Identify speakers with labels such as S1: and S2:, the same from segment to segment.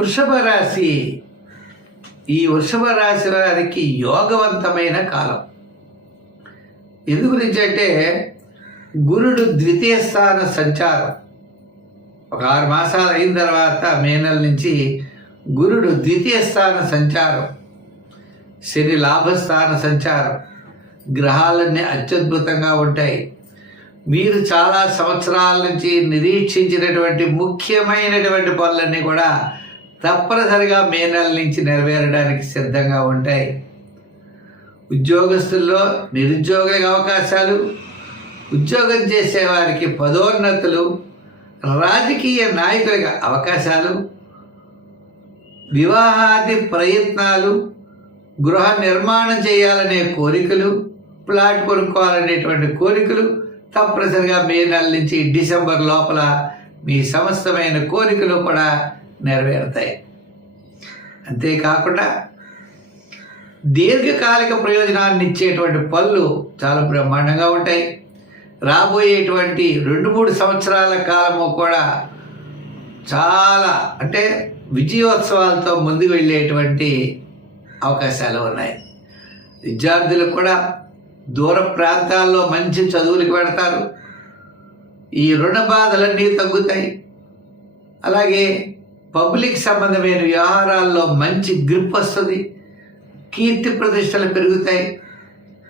S1: వృషభ రాశి. ఈ వృషభ రాశి వారికి యోగవంతమైన కాలం. ఎందు గురించి అంటే గురుడు ద్వితీయ స్థాన సంచారం. ఒక ఆరు మాసాలు అయిన తర్వాత మే నెల నుంచి గురుడు ద్వితీయ స్థాన సంచారం. శని లాభస్థాన సంచారం. గ్రహాలన్నీ అత్యద్భుతంగా ఉంటాయి. మీరు చాలా సంవత్సరాల నుంచి నిరీక్షించినటువంటి ముఖ్యమైనటువంటి పనులన్నీ కూడా తప్పనిసరిగా మే నెల నుంచి నెరవేరడానికి సిద్ధంగా ఉంటాయి. ఉద్యోగస్తుల్లో నిరుద్యోగులకు అవకాశాలు ఉద్యోగం చేసేవారికి పదోన్నతులు రాజకీయ నాయకులకు అవకాశాలు వివాహాది ప్రయత్నాలు గృహ నిర్మాణం చేయాలనే కోరికలు ప్లాట్ కొనుక్కోవాలనేటువంటి కోరికలు తప్పనిసరిగా మే నెల నుంచి డిసెంబర్ లోపల మీ సమస్తమైన కోరికలు కూడా నెరవేరుతాయి. అంతేకాకుండా దీర్ఘకాలిక ప్రయోజనాన్ని ఇచ్చేటువంటి పళ్ళు చాలా బ్రహ్మాండంగా ఉంటాయి. రాబోయేటువంటి రెండు మూడు సంవత్సరాల కాలము కూడా చాలా అంటే విజయోత్సవాలతో ముందుకు వెళ్ళేటువంటి అవకాశాలు ఉన్నాయి. విద్యార్థులకు కూడా దూర ప్రాంతాల్లో మంచి చదువులకు పెడతారు ఈ రుణ బాధలన్నీ తగ్గుతాయి. అలాగే పబ్లిక్ సంబంధమైన వ్యవహారాల్లో మంచి గ్రిప్ వస్తుంది. కీర్తి ప్రతిష్టలు పెరుగుతాయి.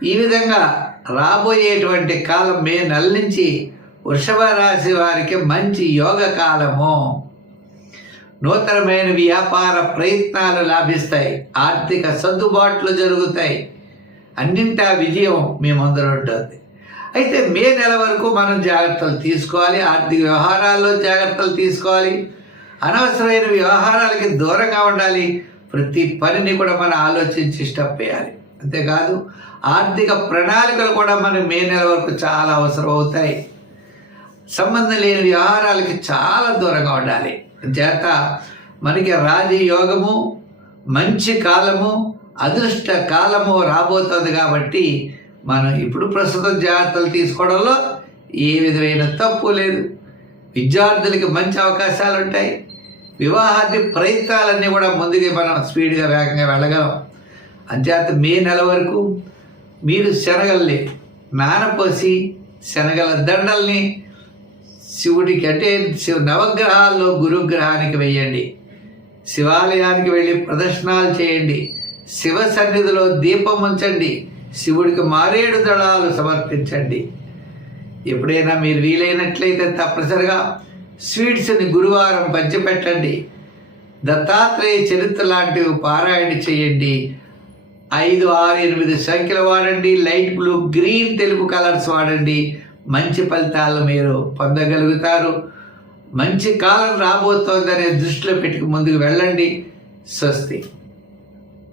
S1: ఈ విధంగా రాబోయేటువంటి కాలం మే నెల నుంచి వృషభ రాశి వారికి మంచి యోగ కాలము. నూతనమైన వ్యాపార ప్రయత్నాలు లాభిస్తాయి. ఆర్థిక సర్దుబాట్లు జరుగుతాయి. అన్నింటా విజయం మీ ముందర ఉంటుంది. అయితే మే నెల వరకు మనం జాగ్రత్తలు తీసుకోవాలి. ఆర్థిక వ్యవహారాల్లో జాగ్రత్తలు తీసుకోవాలి. అనవసరమైన వ్యవహారాలకి దూరంగా ఉండాలి. ప్రతి పనిని కూడా మనం ఆలోచించి స్టెప్ వేయాలి. అంతేకాదు ఆర్థిక ప్రణాళికలు కూడా మనకి మే నెల వరకు చాలా అవసరం అవుతాయి. సంబంధం లేని వ్యవహారాలకి చాలా దూరంగా ఉండాలి. చేత మనకి రాజయోగము మంచి కాలము అదృష్ట కాలము రాబోతుంది కాబట్టి మనం ఇప్పుడు ప్రస్తుతం జాగ్రత్తలు తీసుకోవడంలో ఏ విధమైన తప్పు లేదు. విద్యార్థులకి మంచి అవకాశాలు ఉంటాయి వివాహాది ప్రయత్నాలన్నీ కూడా ముందుగా మనం స్పీడ్గా వేగంగా వెళ్ళగలం. అంచేత మే నెల వరకు మీరు శనగల్ని నానపోసి శనగల దండల్ని శివుడికి అంటే శివ నవగ్రహాల్లో గురుగ్రహానికి వెయ్యండి శివాలయానికి వెళ్ళి ప్రదర్శనాలు చేయండి. శివ సన్నిధిలో దీపం ఉంచండి. శివుడికి మారేడు దళాలు సమర్పించండి. ఎప్పుడైనా మీరు వీలైనట్లయితే తప్పనిసరిగా స్వీట్స్ని గురువారం పంచిపెట్టండి. దత్తాత్రేయ చరిత్ర లాంటివి పారాయణ చేయండి. ఐదు ఆరు ఎనిమిది సంఖ్యలు వాడండి. లైట్ బ్లూ గ్రీన్ తెలుపు కలర్స్ వాడండి. మంచి ఫలితాలు మీరు పొందగలుగుతారు. మంచి కాలం రాబోతోందనే దృష్టిలో పెట్టుకు ముందుకు వెళ్ళండి. స్వస్తి.